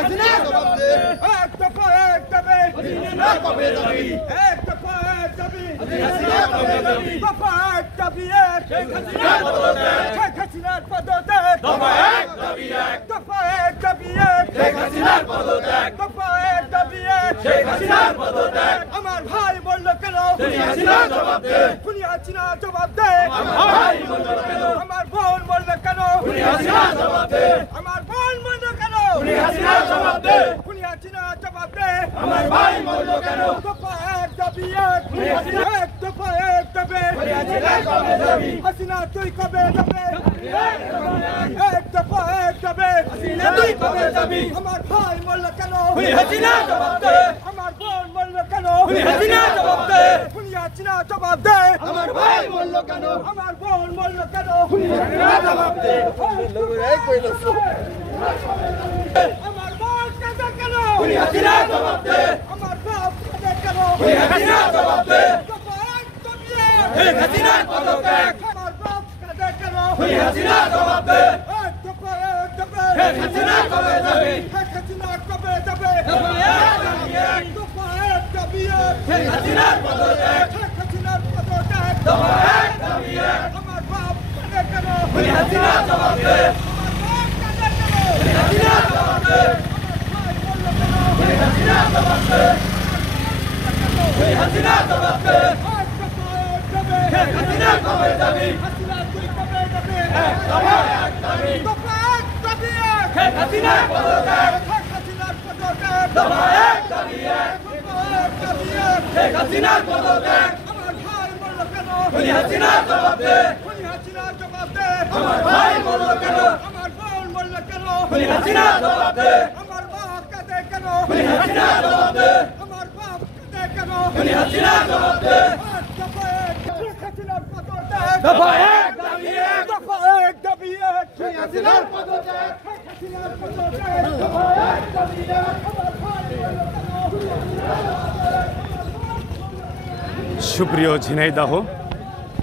হাসিনা জবাব দে এক দফা এক দাবি হাসিনা কবে যাবি এক দফা এক দাবি হাসিনা কবে যাবি দফা এক দাবি এক শেখ হাসিনা পদত্যাগ শেখ হাসিনার পদত্যাগ দফা এক দাবি এক দফা এক দাবি এক শেখ হাসিনার পদত্যাগ দফা এক দাবি এক শেখ হাসিনার পদত্যাগ আমার ভাই বলল কেন খুনি হাসিনা জবাব দে খুনি হাসিনা জবাব দে আমার ভাই বলল কেন আমার বোন বলল কেন খুনি হাসিনা জবাব দে আমার বোন বলল কেন খুনি হাসিনা জবাব দে খুনি হাসিনা জবাব দে আমার ভাই বলল কেন দফা এক দাবি এক এক দফা এক দাবি খুনি হাসিনা কবে যাবি হাসিনা তুই কবে যাবে এক দফা এক দাবি হাসিনা তুই কবে যাবি আমার ভাই বলল কেন খুনি হাসিনা জবাব দে আমার বোন বলল কেন খুনি হাসিনা জবাব দে খুনি হাসিনা জবাব দে আমার ভাই বলল কেন আমার বোন বলল কেন খুনি হাসিনা জবাব দে আমার বোন কাঁদে কেন খুনি হাসিনা জবাব দে আমার বাপ কাঁদে কেন খুনি হাসিনা জবাব দে দফা এক দাবি শেখ হাসিনার পদত্যাগ আমার বাপ কাঁদে কেন খুনি হাসিনা জবাব দে এক দফা এক দাবি শেখ হাসিনা কবে যাবি শেখ হাসিনা কবে যাবে দফা এক দাবি এক দফা এক দাবি শেখ হাসিনার পদত্যাগ শেখ হাসিনার পদত্যাগ দফা এক দাবি এক আমার বাপ কাঁদে কেন খুনি হাসিনা জবাব দে আমার বাপ কাঁদে কেন খুনি হাসিনা জবাব দে ভাই বলল কেন খুনি হাসিনা জবাব দে খুনি হাসিনা জবাব দে এক দফা এক দাবি শেখ হাসিনা কবে যাবি হাসিনা তুই কবে যাবে দফা এক দাবি দফা এক দাবি শেখ হাসিনার পদত্যাগ শেখ হাসিনার পদত্যাগ দফা এক দাবি এক দফা এক দাবি শেখ হাসিনার পদত্যাগ আমার ভাই বলল কেন খুনি হাসিনা জবাব দে খুনি হাসিনা জবাব দে আমার ভাই বলল কেন আমার বোন বলল কেন খুনি হাসিনা জবাব দে আমার বাপ কাঁদে কেন খুনি হাসিনা জবাব দে আমার বাপ কাঁদে কেন খুনি হাসিনা জবাব দে এক দফা এক শেখ হাসিনার পদত্যাগ দফা এক দাবি এক দফা এক দাবি এক শেখ হাসিনার পদত্যাগ শেখ হাসিনার পদত্যাগ দফা এক দাবি এক আমার ভাই বলল কেন সুপ্রিয় ঝিনাইদহ